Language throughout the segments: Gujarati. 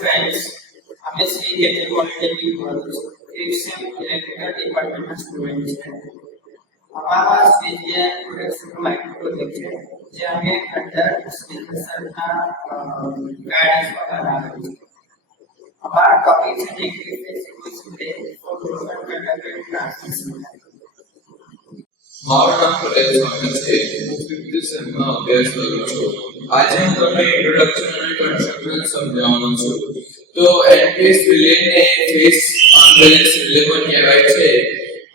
Friends, हमें Shri Ketan polytechnic college FM electrical department में स्टूडेंट है। हमारा स्टेजिया प्रोडक्शन माइक्रो प्रोजेक्ट है जो हमें अंडर स्पेशल ना गाइडेंस वगैरह है। हमारा टॉपिक है negative face to for global conductor transmission. મારું નામ પટેલ સ્વામી છે. હું 5th સેમમાં અભ્યાસ કરું છું. આજે હું તમને ઇન્ટ્રોડક્શન અને કન્સ્ટ્રક્શન સમજાવવાનો છું. તો એનપીએસ રિલેને ફેસ અનબેલેન્સ રિલે પણ કહેવાય છે.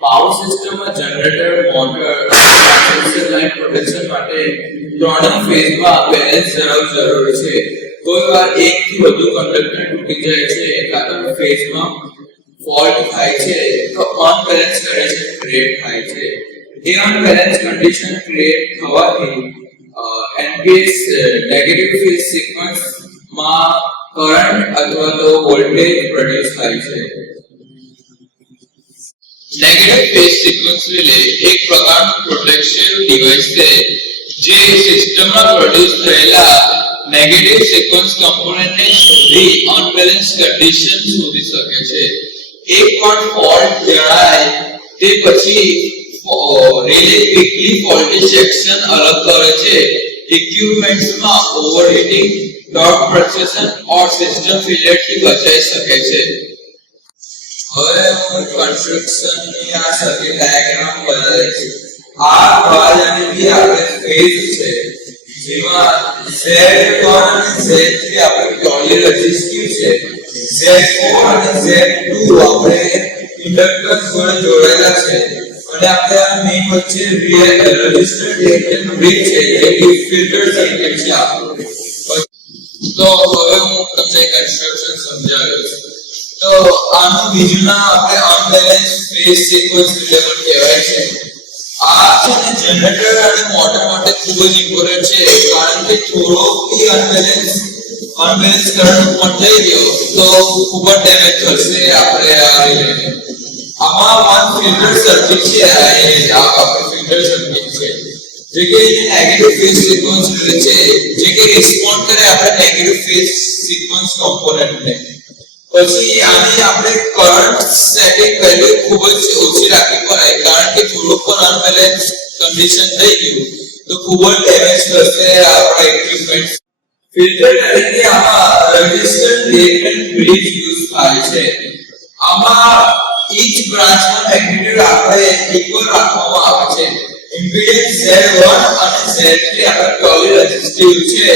પાવર સિસ્ટમમાં જનરેટર, મોટર અને ટ્રાન્સમિશન લાઇન પ્રોટેક્શન માટે ત્રણેય ફેઝમાં બેલેન્સ જરૂરી છે. કોઈ વાર એકથી વધુ કંડક્ટર તૂટી જાય છે કાં તો ફેઝમાં ફોલ્ટ થાય છે તો અનબેલેન્સ કન્ડિશન ક્રિએટ થાય છે. ये अनबैलेंस कंडीशन क्रिएट થવાથી एनपीएस नेगेटिव फेज सीक्वेंस માં કરંટ અથવા તો વોલ્ટેજ પ્રોડ્યુસ થાય છે. નેગેટિવ ફેજ સિક્વન્સ રિલે એક પ્રકારનું પ્રોટેક્શન ડિવાઇસ છે જે સિસ્ટમમાં પ્રોડ્યુસ થયેલા નેગેટિવ સિક્વન્સ કમ્પોનન્ટને શોધી અનબેલેન્સ કન્ડિશન શોધી શકે છે. એકવાર ફોલ્ટ જણાય તે પછી रिले क्विकली फॉल्टी सेक्शन अलग करे छे. इक्विपमेंट्स में ओवरहीटिंग, डॉट फ्लक्चुएशन और सिस्टम फेलियर થી બચાઈ શકે છે. હવે હું કન્સ્ટ્રક્શન ની આ સર્કિટ ડાયાગ્રામ બનાવીશ. આ વાયરની આપણે ફેઝ છે જેમાં Z1 અને Z3 આપણે પ્યોરલી રેઝિસ્ટિવ છે. Z4 અને Z2 આપણે ઇન્ડક્ટન્સ વડે જોડાયેલા છે. અને આપણે આ મેઈન વચ્ચે રેઝિસ્ટર રિએક્ટન્સ બ્રિજ છે જે કે ફિલ્ટર સર્કિટ છે આપણું. તો હવે હું તમને કન્સ્ટ્રક્શન સમજાવ્યો છું. તો આનું બીજું નામ આપણે અનબેલેન્સ ફેઝ સિક્વન્સ રિલે કહેવાય છે. આ છે ને જનરેટર અને મોટર માટે ખૂબ જ ઇમ્પોર્ટન્ટ છે કારણ કે થોડો બી અનબેલેન્સ કરંટ ઉત્પન્ન થઈ ગયો તો ખૂબ જ ડેમેજ થશે આપણે આ રિલેને. આમાં વન ફિલ્ટર સર્કિટ છે. આ આપણે ફિલ્ટર સર્કિટ છે જે કે નેગેટિવ ફેઝ સિક્વન્સ રિલે છે જે કે રિસ્પોન્ડ કરે આપણે નેગેટિવ ફેઝ સિક્વન્સ કોમ્પોનન્ટને. પછી આની આપણે કરંટ સેટિંગ વેલ્યુ ખૂબ જ ઓછી રાખવી પડે કારણ કે થોડું પણ અનબેલેન્સ કન્ડિશન થઈ ગયું તો ખૂબ જ ડેમેજ થશે આપણા ઇક્વિપમેન્ટ. ફિલ્ટર તરીકે આમાં રેઝિસ્ટર રિએક્ટન્ટ બ્રિજ યુઝ થાય છે. આમાં each branch માં મેગ્નિટ્યુડ આપણે ઇક્વલ રાખવામાં આવે છે. ઇમ્પિડન્સ Z1 અને Z3 આપણે પ્યોરલી રેઝિસ્ટિવ છે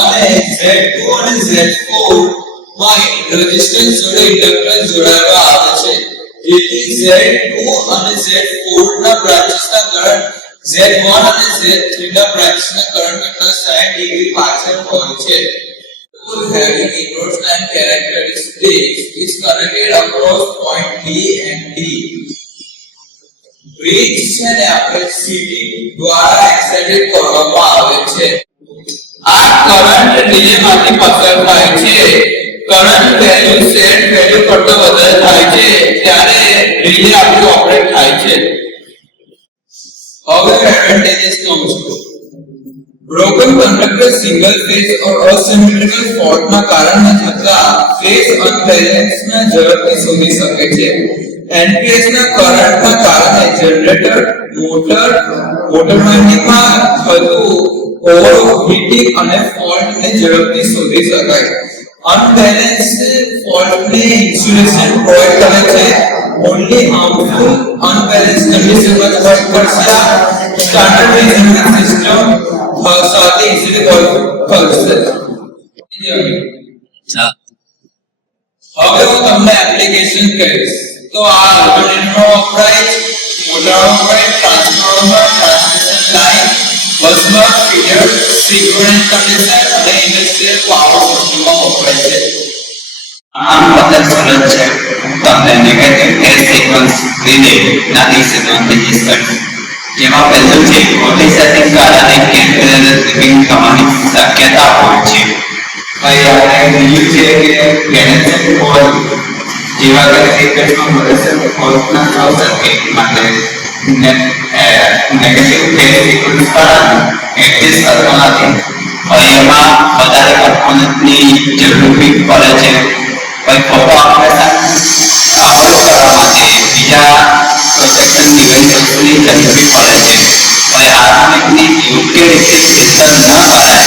અને Z2 અને Z4 માં રેઝિસ્ટન્સ જોડે ઇન્ડક્ટન્સ જોડાયેલા આવે છે જેથી Z2 અને Z4 ના બ્રાન્ચેસના કરંટ Z1 અને Z3 ના બ્રાન્ચેસના કરંટ કરતા 60 ડિગ્રી પાછળ હોય છે. Having inverse and characteristics is connected across point D and D. Bridge છે ને આપણે CT દ્વારા એક્સાઇટેડ કરવામાં આવે છે. આ કરંટ રિલેમાંથી પસાર થાય છે. કરંટ વેલ્યુ સેટ વેલ્યુ કરતા વધારે થાય છે ત્યારે રિલે આપણું ઓપરેટ થાય છે. હવે એડવાન્ટેजेस કહું છું. ब्रोकन कंडक्टर सिंगल फेज और अससिमेट्रिकल फॉल्ट ना कारण થતા ફેઝ અનબેલેન્સ ના ઝડપથી શોધી શકે છે. એનપીએસ ના કરંટ ના કારણે જનરેટર, મોટર વાઇન્ડિંગ માં થતું ઓવરહીટિંગ અને ફોલ્ટ ને ઝડપથી શોધી શકાય. અનબેલેન્સ ફોલ્ટ ને ઇન્સ્યુલેશન પ્રોવાઇડ કરે છે. only harmful unbalanced condition માં વર્ક કરશે. સ્ટાન્ડર્ડ મેઝરમેન્ટ સિસ્ટમ સાથે ઇઝીલી વર્ક કરશે. હવે હું તમને એપ્લિકેશન કહીશ. તો આ અલ્ટરનેટનો વપરાય, મોટરનો વપરાય, ટ્રાન્સફોર્મર, ટ્રાન્સમિશન લાઇન, બસમાં ફીડર, સિક્વન્સ કન્ડિશન અને ઇન્ડસ્ટ્રીયલ પાવર સિસ્ટમમાં વપરાય છે. આમ પતન સરળ છે. તમને નેગેટિવ ફેઝ સિક્વન્સ રિલે ના ડિસએડવાન્ટેજીસ કહીશ. જેમાં પહેલું છે ખોટી સેટિંગ કારણે ગેટ ફેલિયર ટ્રિપિંગ થવાની શક્યતા હોય છે. ભાઈ આપણે જોયું છે કે કેડન્સર ફોલ્ટ જેવા કે સર્કિટમાં મોડરેશન ફોલ્ટના સબ સર્કિટ માટે નેગેટિવ ફેઝ સિક્વન્સ કારણે એડજસ્ટ થતા નથી. એમાં વધારે કમ્પોનન્ટની જરૂર બી પડે છે. પછી ફોટો ઓપરેશન અપલોડ કરવા માટે બીજા પ્રોટેક્શન ડિવાઇસની જરૂર બી પડે છે. પછી આર્ગ્યુમેન્ટની યોગ્ય રીતે ફિલ્ટર ન કરાય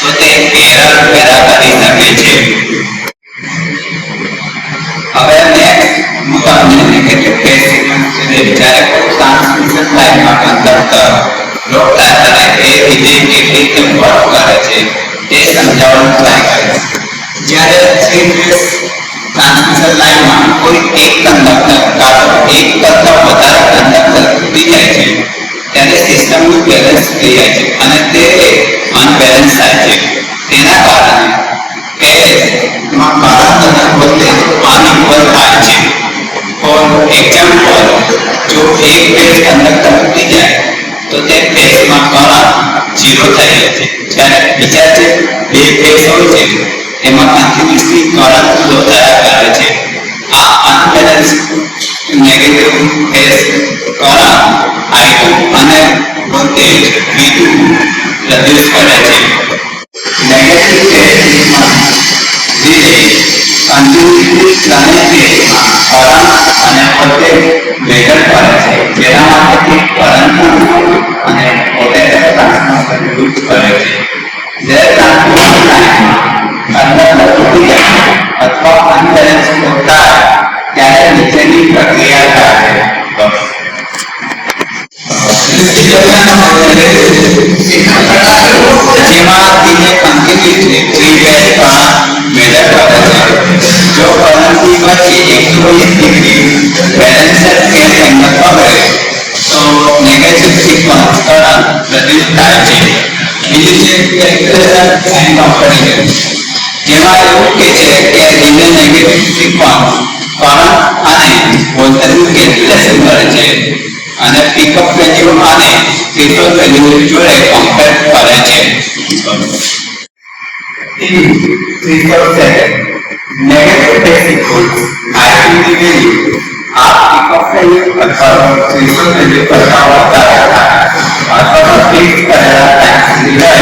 તો તે એરર પેદા કરી શકે છે. હવે નેક્સ્ટ હું તમને નેગેટિવ ફેઝ સિક્વન્સ વિશે જ્યારે કોઈ ટ્રાન્સમિશન લાઇનમાં કંડક્ટર લો લાઇન એ રીતે કેવી રીતે વર્ક કરે છે તે સમજાવવાનો ટ્રાય કરીશ. જ્યારે 3 ફેઝ ટ્રાન્સમિશન લાઇનમાં કોઈ એક કંડક્ટર કાં તો એક કરતાં વધારે કંડક્ટર તૂટી જાય છે ત્યારે સિસ્ટમનું બેલેન્સ થઈ જાય છે અને તે અનબેલેન્સ થાય છે. તેના કારણે ફેઝમાં કરંટ અને વોલ્ટેજ અનઇક્વલ થાય છે. ફોર એક્ઝામ્પલ, જો એક ફેઝ કંડક્ટર તૂટી જાય તો તે ફેઝમાં કરંટ 0 થઈ જાય છે, જ્યારે બીજા જે બે ફેઝ હોય છે તેમાં કન્ટિન્યુઅસલી કરંટ ફ્લો થયા કરે છે. આ unbalance negative phase current I2 અને વોલ્ટેજ V2 પ્રોડ્યુસ કરે છે. નેગેટિવ ફેઝ સિક્વન્સ લીધે કન્ટિન્યુઅસલી ત્રણેય ફેઝમાં કરંટ અને વોલ્ટેજ મેજર કરે છે, જેના માટે તે કરંટ અને પોટેન્શિયલ ટ્રાન્સફર યુઝ કરે છે. જ્યારે ટ્રાન્સમિશન લાઇનમાં કંડક્ટર તૂટી જાય અથવા અનબેલેન્સ થાય ત્યારે નીચેની પ્રક્રિયા થાય છે. જેમાં તેને કન્ટિન્યુઅસલી 3 ફેઝ કરંટ મેજર કરે છે. જો કરંટની વચ્ચે 120 ડિગ્રી બેલેન્સર ફેઝ એંગલ પકડે તો નેગેટિવ સિક્વન્સ કરંટ પ્રોડ્યુસ થાય છે. બીજું છે કેલ્ક્યુલેશન એન્ડ ઓપરેશન, જેમાં એવું કે છે કે તેને નેગેટિવ સિક્વન્સ કરંટ અને વોલ્ટેજનું કેલ્ક્યુલેશન કરે છે અને પિકઅપ વેલ્યુ અને થ્રેશોલ્ડ વેલ્યુ જોડે કમ્પેર કરે છે. Threshold set negative phase sequence I2 ની વેલ્યુ આ પિકઅપ વેલ્યુ અથવા થ્રેશોલ્ડ વેલ્યુ કરતા વધારે અથવા ફિક્સ કરેલા ટાઈમ સુધી રહે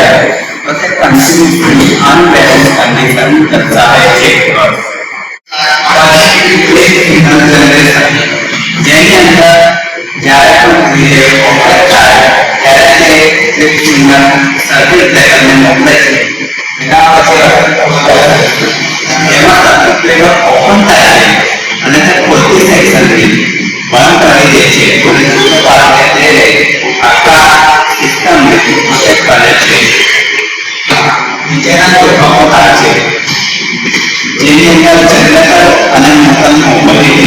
તો તે કન્ટિન્યુઅસલી અનબેલેન્સ કન્ડિશન દર્શાવે છે. જેની અંદર જ્યારે પણ રિલે ઓપરેટ થાય ત્યારે તે એક સિગ્નલ સર્કિટ બ્રેકરને મોકલે છે. એના પછી એમાં સર્કિટ બ્રેકર ઓપન થાય છે અને તે ખોલતી સેક્શનથી બંધ કરી દે છે અને જેના કારણે તે આખા સિસ્ટમને પ્રોટેક્ટ કરે છે. નીચેના જોખમો થાય છે જેની અંદર જનરેટર અને મોટરનું ઓપરેટિંગ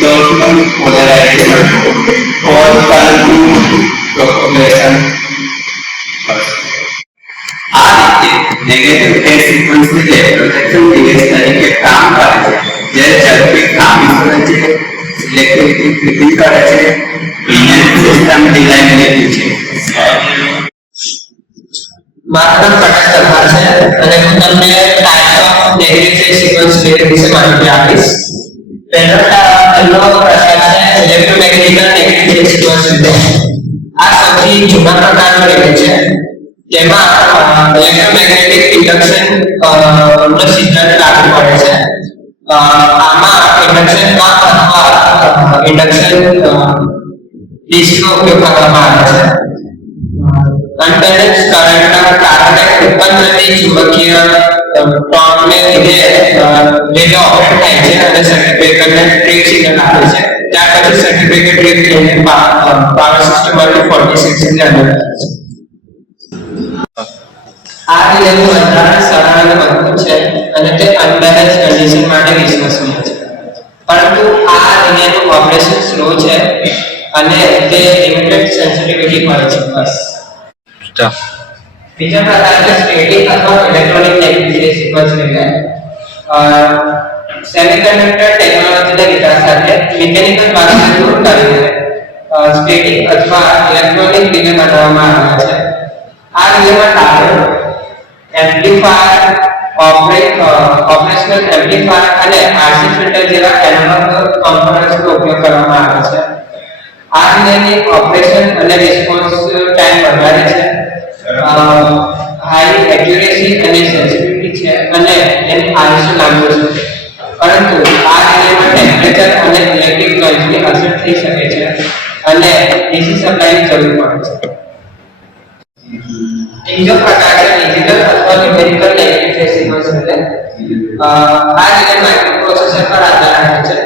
લોડનું પોલરાઇઝેશન ફોલ્ટ કરંટનું પ્રોપગેશન. આ રીતે નેગેટિવ ફેઝ સિક્વન્સ લીધે પ્રોટેક્શન ડિવાઇસ તરીકે કામ કરે છે, જે ઝડપી ખામી શોધે છે, ઇલેક્ટ્રિસિટી ફિટિંગ કરે છે, ઇન્જિન સિસ્ટમ ડિઝાઇન કરે છે. મારું નામ પટેલ સરકાર છે અને હું તમને types of negative phase sequence વિશે માહિતી આપીશ. પહેલો પ્રકાર છે electromagnetic negative phase sequence relay. આ સૌથી જૂના પ્રકારનો રિલે છે. તેમાં ઇલેક્ટ્રોમેગ્નેટિક ઇન્ડક્શન નો સિદ્ધાંત લાગુ પડે છે. આમાં ઇન્ડક્શન પંપ અથવા ઇન્ડક્શન ડિસ્કનો ઉપયોગ કરવામાં આવે છે. અનબેલેન્સ કરંટના કારણે ઉત્પન્ન થતી ચુંબકીય ટોર્કને લીધે રિલે ઓપરેટ થાય છે અને સર્કિટ બ્રેકરને ટ્રિપ સિગ્નલ આપે છે. ત્યાર પછી સર્કિટ બ્રેકર ટ્રિપ થઈને પાવર સિસ્ટમ માંથી 46 ની અંદર આ રિલેનું બંધારણ સરળ અને મજબૂત છે અને તે અનબેલેન્સ કન્ડિશન માટે વિશ્વસનીય છે. પરંતુ આ રિલેનું ઓપરેશન સ્લો છે અને તે લિમિટેડ સેન્સિટિવિટી હોય છે. બસ બીજા પ્રકાર છે સ્ટેટિક અથવા electronic negative phase sequence relay. Semiconductor ટેકનોલોજીના વિકાસ સાથે મિકેનિકલ બાબતોને દૂર કરીને સ્ટેટિક અથવા ઇલેક્ટ્રોનિક રિલે બનાવવામાં આવ્યા છે. આ રિલેમાં ડાયોડ, એમ્પ્લીફાયર, ઓપરેશનલ એમ્પ્લીફાયર અને આરસી ફિલ્ટર જેવા એનાલોગ કોમ્પોનન્ટ્સનો ઉપયોગ કરવામાં આવે છે. આ રિલેની ઓપરેશન અને રિસ્પોન્સ ટાઈમ વધારે છે હાઈ એક્યુરેસી અને સેન્સિટિવિટી છે અને એને આયુષ્ય લાંબુ છે, પરંતુ આ રિલેમાં ટેમ્પરેચર અને ઇલેક્ટ્રિક નોઇઝની અસર થઈ શકે છે અને એસી સપ્લાયની જરૂર પડે છે. ત્રીજો પ્રકાર છે ડિજિટલ અથવા numerical negative phase sequence relay. આ રિલે માઇક્રોપ્રોસેસર પર આધાર રાખે છે,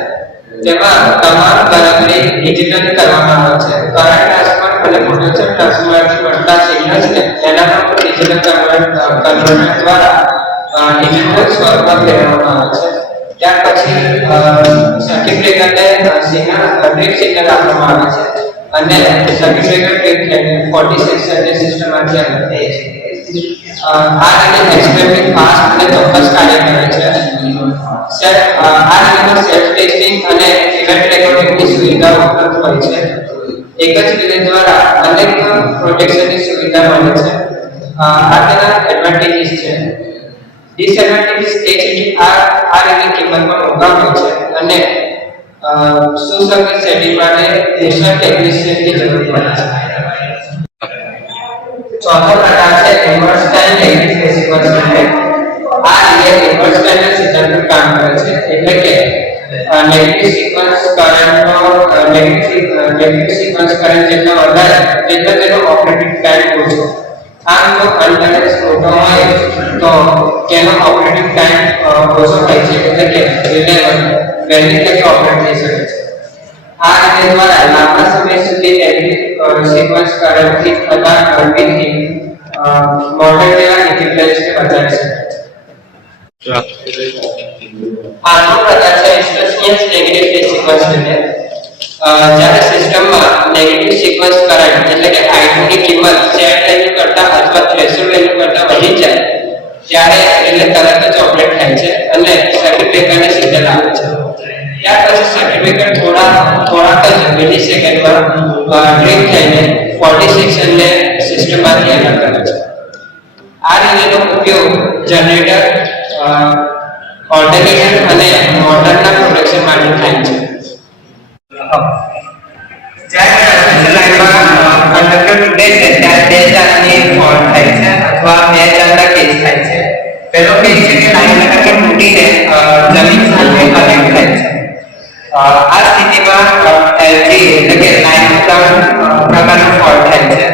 જેમાં તમામ ગણતરી ડિજિટલી કરવામાં આવે છે. કરંટ ટ્રાન્સફર અને પોટેન્શિયલ ટ્રાન્સફરથી મળતા સિગ્નલ્સને એનાલોગ ટુ ડિજિટલ કન્વર્ટર દ્વારા ડિજિટલ સ્વરૂપમાં ફેરવવામાં આવે છે. ત્યાર પછી સર્કિટ બ્રેકરને ટ્રિપ સિગ્નલ આપવામાં આવે છે અને સર્કિટ બ્રેકર ટ્રિપ થઈને 46 સેન્સર સિસ્ટમમાંથી અલગ થાય છે. આ રીતે એક્સપેરિમેન્ટ ફાસ્ટ અને ચોક્કસ કાર્ય કરે છે. આ રીતે સેલ્ફ ટેસ્ટિંગ અને ઇવેન્ટ રેકોર્ડિંગની સુવિધા ઉપલબ્ધ હોય છે. એક જ રિલે દ્વારા અનેક પ્રોટેક્શનની સુવિધા મળે છે. આ તેના એડવાન્ટેજીસ છે. ડિસએડવાન્ટેજીસ એ છે કે આ રીતે કિંમતમાં મોંઘા હોય છે અને સુસંગત સેટિંગ માટે નેશનલ ટેકનિશિયનની જરૂર પડે છે. ચોથો પ્રકાર છે inverse time negative phase sequence relay. આ રિલે ઇન્વર્સ ટાઇમના સિદ્ધાંત પર કામ કરે છે, એટલે કે નેગેટિવ સિક્વન્સ કરંટ જેટલો વધારે તેટલો તેનો ઓપરેટિંગ ટાઈમ ઓછો. આમ જો અનબેલેન્સ મોટો હોય તો તેનો ઓપરેટિંગ ટાઈમ ઓછો થાય છે, એટલે કે રિલે વહેલી તકે ઓપરેટ થઈ શકે છે. આ રીતે દ્વારા લાંબા સમય સુધી નેગેટિવ સિક્વન્સ કરંટથી થતા ગરમીથી મોડેલ જેવા ઇક્વિવેલન્સને વધારી શકે છે. પાંચમો પ્રકાર છે instantaneous negative phase sequence relay. જ્યારે સિસ્ટમમાં નેગેટિવ સિક્વન્સ કરંટ એટલે કે I2 ની કિંમત સેટ વેલ્યુ કરતાં અથવા થ્રેશોલ્ડ વેલ્યુ કરતાં વધી જાય ત્યારે રિલે તરત જ ઓપરેટ થાય છે અને સર્કિટ બ્રેકરને સિગ્નલ આપે છે. ત્યાર પછી સર્કિટ બ્રેકર થોડાક જ મિલિસેકન્ડમાં ટ્રિપ થઈને 46 સેલને સિસ્ટમમાંથી અલગ કરે છે. આ રિલેનો ઉપયોગ જનરેટર, ઓલ્ટરનેટર અને મોટરના પ્રોટેક્શન માટે થાય છે. જ્યારે ટ્રાન્સમિશન લાઇનમાં કંડક્ટર તૂટે છે ત્યારે બે જાતની ફોલ્ટ થાય છે અથવા બે જાતના કેસ થાય છે. પહેલો કેસ છે કે લાઇન કંડક્ટર તૂટીને જમીન સાથે કનેક્ટ થાય છે. આ સ્થિતિમાં LG એટલે કે લાઇન ગ્રાઉન્ડ પ્રકારનો ફોલ્ટ થાય છે.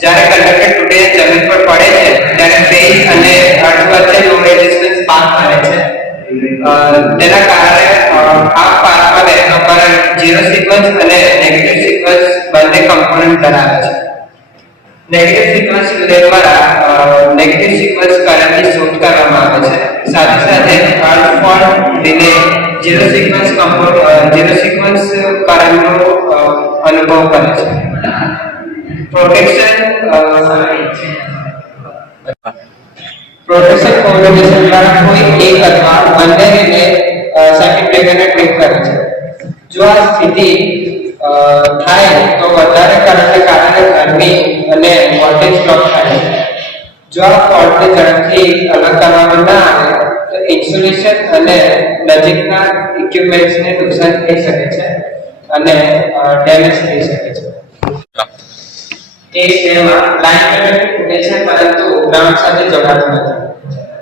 જ્યારે કંડક્ટર તૂટે જમીન પર પડે છે ત્યારે ફેઝ અને અર્થ વચ્ચે લો રેઝિસ્ટન્સ પાસ કરે છે. તેના કારણે આ પાથમાં રહેલો કરંટ ઝીરો સિક્વન્સ અને નેગેટિવ સિક્વન્સ બંને કમ્પોનન્ટ ધરાવે છે. નેગેટિવ સિક્વન્સ રિલે દ્વારા નેગેટિવ સિક્વન્સ કરંટની શોધ કરવામાં આવે છે. સાથે સાથે અર્થ ફોલ્ટ રિલે ઝીરો સિક્વન્સ કરંટનો અનુભવ કરે છે. પ્રોટેક્શન કોમ્બિનેશન દ્વારા કોઈ એક અથવા બંને રિલે સર્કિટ બ્રેકરને ટ્રિપ કરે છે. જો આ સ્થિતિ થાય તો વધારે કરંટને કારણે ગરમી અને વોલ્ટેજ ડ્રોપ થાય છે. જો આ ફોલ્ટને ઝડપથી અલગ કરવામાં ના આવે તો ઇન્સ્યુલેશન અને નજીકના ઇક્વિપમેન્ટ્સને નુકસાન થઈ શકે છે અને ડેમેજ થઈ શકે છે. તે સેમાં લાઇન કનેક્ટ તૂટે છે પરંતુ ગ્રાઉન્ડ સાથે જોડાતું નથી.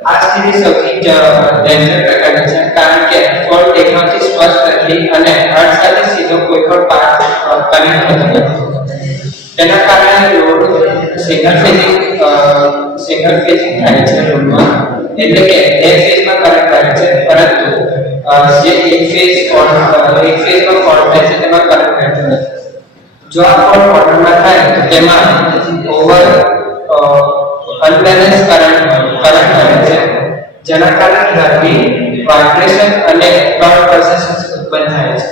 આ સ્થિતિ સૌથી ડેન્જર પ્રકારની છે, કારણ કે ફોલ્ટ દેખાવથી સ્પષ્ટ નથી અને અર્થ સાથે સીધો કોઈ પણ પાથ કનેક્ટ થતો નથી. તેના કારણે લોડ સિંગલ ફેઝિંગ થાય છે લોડમાં, એટલે કે એક ફેઝમાં કરંટ વહે છે પરંતુ જે એક ફેઝમાં ફોલ્ટ થાય છે તેમાં કરંટ વહેતો નથી. જો આ ફોલ્ટ મોટરમાં થાય તો તેમાં અનબેલેન્સ કરંટ વહે છે, જેના કારણે ગરમી, વાઇબ્રેશન અને ટોર્ક પલ્સેશન ઉત્પન્ન થાય છે.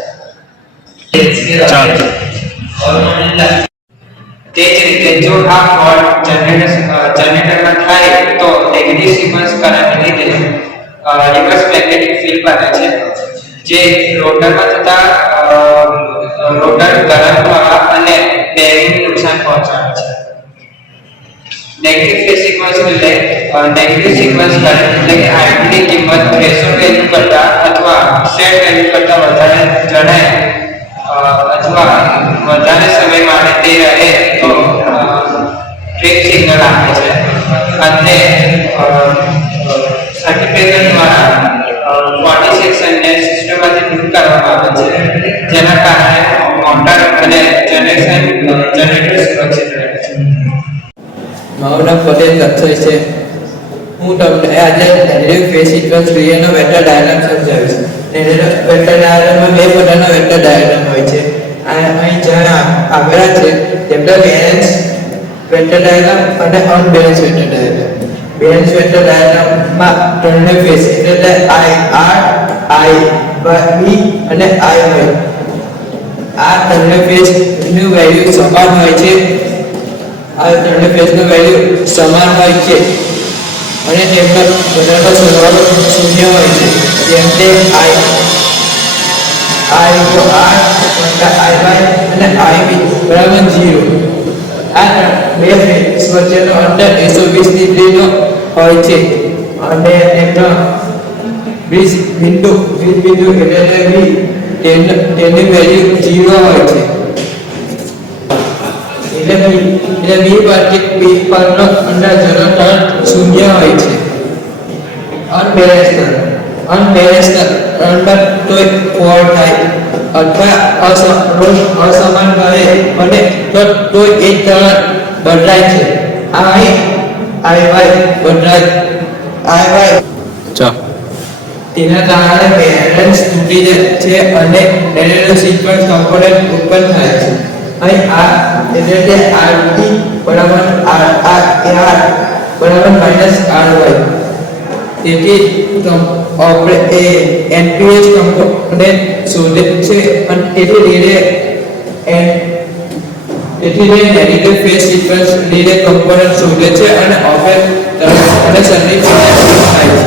તે જ રીતે જો આ ફોલ્ટ જનરેટરમાં થાય તો નેગેટિવ સિક્વન્સ કરંટને લીધે રિવર્સ મેગ્નેટિક ફીલ્ડ બને છે, જે રોટરમાં થતા રોટર ગરમ થવા અને બેરિંગને નુકસાન પહોંચાડે છે. Negative phase sequence relay negative sequence current એટલે કે I2 ની કિંમત થ્રેશોલ્ડ વેલ્યુ કરતા અથવા સેટ વેલ્યુ કરતા વધારે જણાય અથવા વધારે સમય માટે તે રહે તો ટ્રિપ સિગ્નલ આપે છે. અંતે સર્ટિફિકેશન દ્વારા 46 અને સિસ્ટમમાંથી દૂર કરવામાં આવે છે, જેના કારણે મોટર અને જનરેટર સુરક્ષિત રહે છે. મારું નામ પટેલ અક્ષય છે. હું તમને આજે નેગેટિવ ફેઝ સિક્વન્સ ક્રિયાનો વેક્ટર ડાયાગ્રામ સમજાવીશ. નેગેટિવ વેક્ટર ડાયાગ્રામમાં બે પ્રકારના વેક્ટર ડાયાગ્રામ હોય છે. અહીં જ્યાં આપેલા છે તેમને બેલેન્સ વેક્ટર ડાયાગ્રામ અને unbalance vector diagram. Balance vector ડાયાગ્રામમાં ત્રણે ફેઝ એટલે I R I B અને I Y આ ત્રણે ફેઝનું વેલ્યુ સમાન હોય છે. આ ત્રણે ફેઝનું વેલ્યુ સમાન હોય છે અને તેમનો બધાનો સરવાળો શૂન્ય હોય છે. જેમ કે I તો R વત્તા I અને IB બરાબર 0. આ બે ફેઝ વચ્ચેનો અંતર 120 ડિગ્રીનો હોય છે અને તેમનો બિંદુ એટલે V તેની વેલ્યુ 0 હોય છે. એટલે B પરનો અંતર શૂન્ય હોય છે. અનબેલેન્સ ત્રણ પર ફોલ્ટ થાય અથવા અસમાન કરે અને તો એક ત્રણ બદલાય છે. અહીં IY બદલાય તેના કારણે બેલેન્સ તૂટી જાય છે અને નેગેટિવ સિક્વન્સ કોમ્પોનન્ટ ઉત્પન્ન થાય છે. અહીં આ એટલે RT બરાબર R -RY. તેથી આપણે NPH કોમ્પોનન્ટ શોધે છે અને તેથી negative phase sequence relay component શોધે છે અને ઓપરેટ અને સર્કિટ થાય છે.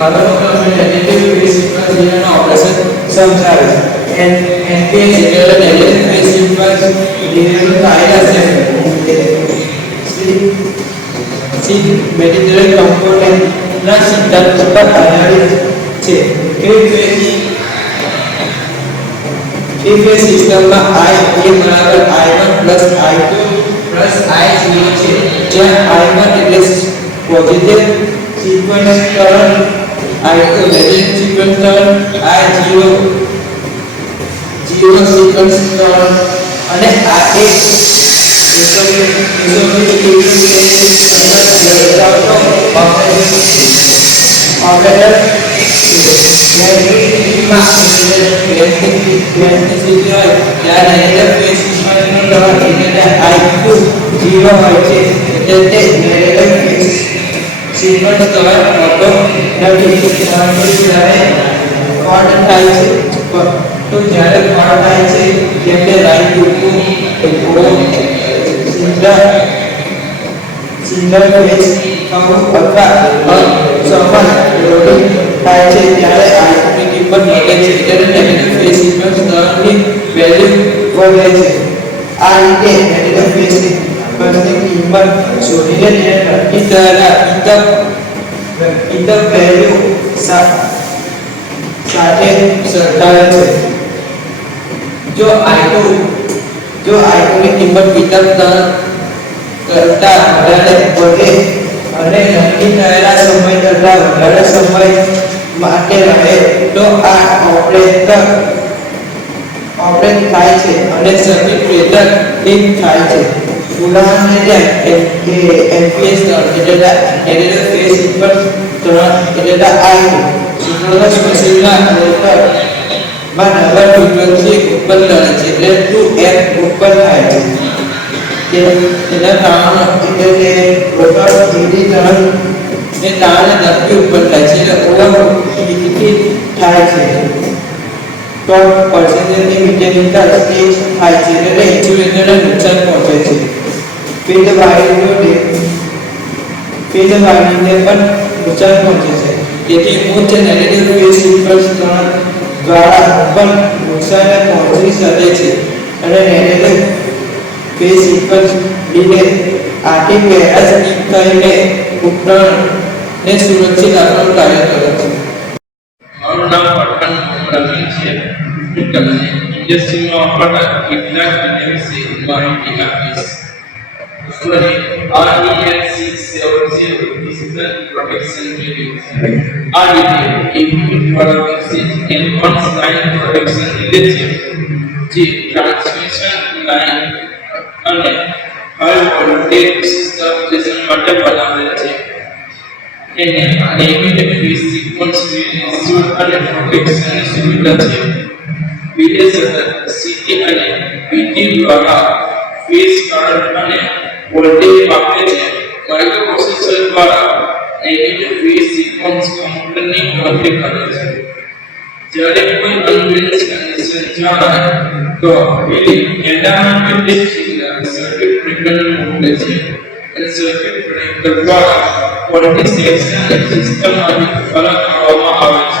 હવે હું નેગેટિવ ફેઝ સિક્વન્સ રિલેનો ઓપરેશન સમજાવીશ. NPH એટલે નેગેટિવ ફેઝ સિક્વન્સ રિલેનો કાયદા છે. મેડિકલ કોમ્પોનન્ટના સિદ્ધાંત પર આધારિત છે. થ્રી ફેઝ સિસ્ટમમાં I બરાબર I1 + I2 + I0 છે, જ્યાં I1 એટલે positive sequence current, I2 negative sequence current, I0 zero sequence current અને આ એક સિંગલ ફેઝ અથવા સમાન લોડિંગ થાય છે ત્યારે આની કિંમત વધે છે. ત્યારે નેગેટિવ ફેઝ સિક્વન્સ કરંટની વેલ્યુ વધે છે. આ રીતે નેગેટિવ ફેઝ સિક્વન્સની કિંમત શોધીને તેને નક્કી કરેલા ઇન્ટરવલ વેલ્યુ સાથે સરખાવે છે. જો I2 ની કિંમત કરતા વધારે વધે અને નક્કી કરેલા સમય કરતા વધારે સમય માટે રહે તો આ ઓપરેટ થાય છે અને સર્કિટ બ્રેકર ઠીક થાય છે. ઉદાહરણ તરીકે NPH એટલે નેગેટિવ ફેઝ સિક્વન્સ એટલે I2 સિંક્રોનસ મશીનના મોટરમાં નંબર ફ્રીક્વન્સી ઉત્પન્ન કરે છે એટલે 2f ઉત્પન્ન થાય છે. તેના કારણે એટલે રોટર એડી કરંટને કારણે ઝડપી ઉત્પન્ન થાય છે એટલે ઓવરહીટિંગ થાય છે. તો પર્સેન્ટેજની મિકેનિકલ સ્ટેજ થાય છે એટલે ઇન્સ્યુલેટરને નુકસાન પહોંચે છે. ફીલ્ડ વાયરિંગને પણ નુકસાન પહોંચે છે. તેથી ઉચ્ચ નેગેટિવ ફેઝ સિક્વન્સ કરંટ દ્વારા પણ નુકસાનને પહોંચી શકે છે અને નેગેટિવ ફેઝ સિક્વન્સ રિલે આર્ટિક બેલેન્સ કરીને ઉપકરણને સુરક્ષિત રાખવાનું કાર્ય કરે છે. મારું નામ પટન પ્રવીણ છે. હું તમને ઇન્ડસ્ટ્રીમાં વાપરતા કેટલાક વિષય વિશે માહિતી આપીશ. REN6 F70 is the protection relay. આ રીતે એક બીટ વાળા message N1 line protection relay છે જે ટ્રાન્સમિશન લાઇન અને હાઈ વોલ્ટેજ સબસ્ટેશન માટે બનાવેલ છે. એને નેગેટિવ ફેઝ સિક્વન્સ રિલે અને પ્રોટેક્શન સુવિધા છે. રિલે સતત CT અને PT દ્વારા ફેઝ કરંટ અને વોલ્ટેજ માપે છે. માઇક્રોપ્રોસેસર દ્વારા નેગેટિવ ફેઝ સિક્વન્સ કમ્પ્યુટરની ગણતરી કરે છે. જ્યારે કોઈ અનબેલેન્સ કન્ડિશન જણાય તો રિલે એન્ડામેન્ટ સિગ્નલ સર્કિટ બ્રેકરને મોકલે છે અને સર્કિટ બ્રેકર દ્વારા વોલ્ટેજ સેક્શન સિસ્ટમમાં ફરક કરવામાં આવે છે.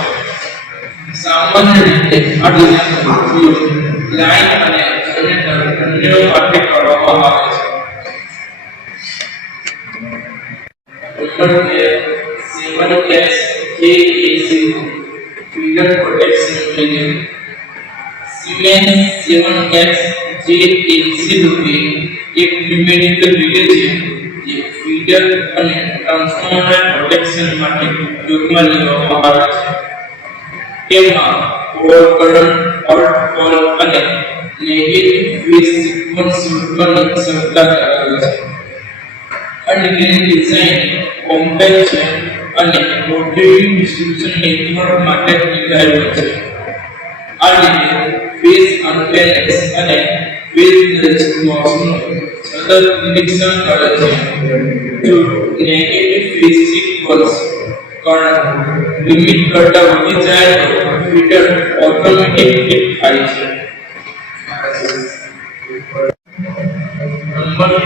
સામાન્ય રીતે આ ડિઝાઇનનો ઉપયોગ લાઇન અને જનરેટર બંને માટે કરવામાં આવે છે. Feeder protection relay Siemens 7XJAC એક ન્યુમેરિકલ રિલે છે જે ફીડર અને ટ્રાન્સફોર્મર પ્રોટેક્શન માટે ઉપયોગમાં લેવામાં આવે છે. તેમાં ઓવર કરંટ, ફોલ્ટ કોલ અને નેગેટિવ ફેઝ સિક્વન્સ શોધવાની ક્ષમતા ધરાવે છે. આ રિલેની ડિઝાઇન કોમ્પેક્ટ છે અને રોટેટિંગ ડિસ્ટ્રીબ્યુશન નેટવર્ક માટે ડિઝાઇન છે. આ રિલે ફેઝ અનબેલેન્સ અને ફેઝ લોસનું સતત નિરીક્ષણ કરે છે. જો negative phase sequence current limit કરતા વધી જાય તો ફીડર ઓટોમેટિક હિટ થાય છે. Number 3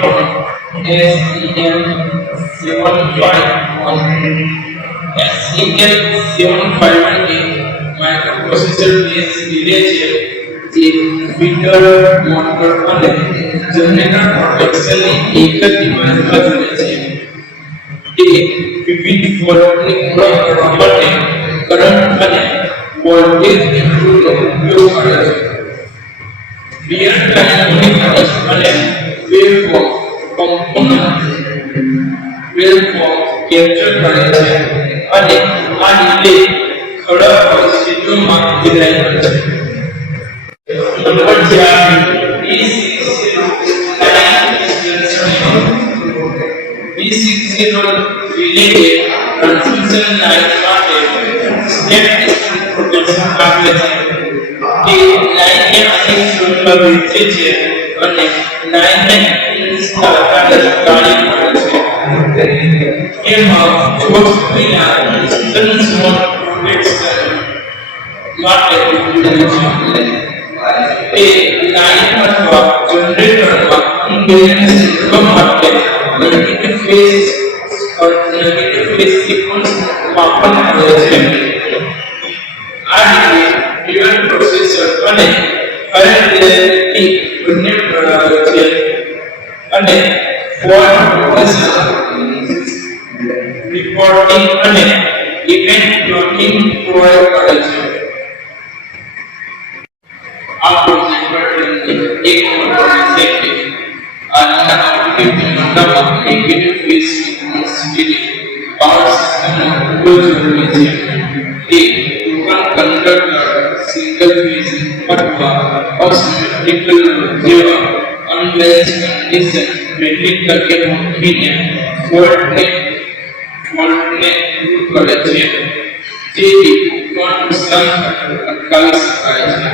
SEL751 microprocessor base relay છે જે ફીડર, મોટર અને જનરેટર પ્રોટેક્શનની એક જ ડિવાઇસમાં જોડે છે. તે વિવિધ ફોલ્ટની ઓળખ કરવા માટે કરંટ અને વોલ્ટેજ ઇનપુટનો ઉપયોગ કરે છે. રિયલ ટાઈમ મોનિટરિંગ અને વેવફોર્મ કેપ્ચર કરે છે અને આ રિલે ખડા પરિસ્થિતિઓમાં ડિઝાઇન છે. Number 4 B60 relay transmission line માટે સ્ટેપ પ્રોટેક્શન આપે છે. તે લાઇનને અનેક સ્રોતમાં વહેંચે છે અને લાઇનને કાર્ય કરે છે. એમાં ચોક્કસના ડિસ્ટન્સ પ્રોટેક્શન માટે ઉપયોગી છે. તે લાઇન અથવા જનરેટરમાં અનબેલેન્સ સિસ્ટમ માટે નેગેટિવ ફેઝ સિક્વન્સ માપન કરે છે. આ રીતે ડ્યુઅલ પ્રોસેસર અને કરંટ રિલેની બંને ધરાવે છે અને ફોલ્ટ રિપોર્ટિંગ અને ઇવેન્ટ લોગિંગ પ્રોવાઇડ કરે છે. આ પ્રોજેક્ટની એક મોટી છે આજના આર્કિટેક્ચરમાં negative phase sequence relay power સિસ્ટમનો ખૂબ જરૂરી છે. તે કંડક્ટર, સિંગલ ફેઝ અથવા અસિમેટ્રિકલ જેવા અનબેલેન્સ કન્ડિશન બેટરી તરીકે મૂકીને ફોલ્ટને દૂર કરે છે, જેથી ઉપકરણ નુકસાન અટકાવી શકાય છે.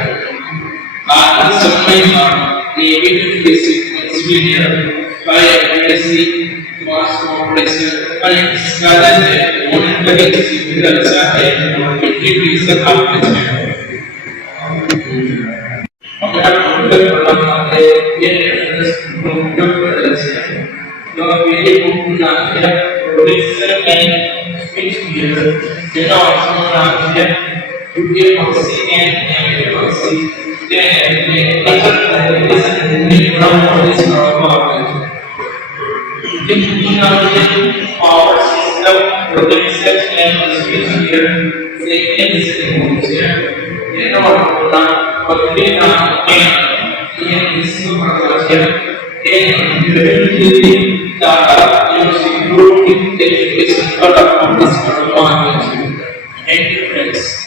આ સમયમાં negative phase sequence relay fire accuracy, fast operation અને સ્કેલેબલ મોનિટરિંગ સુવિધા સાથે ઇન્ટિગ્રેશન આપે છે. Power system protection and switchgear secure intelligence પર આપવામાં આવે છે. Thank you friends.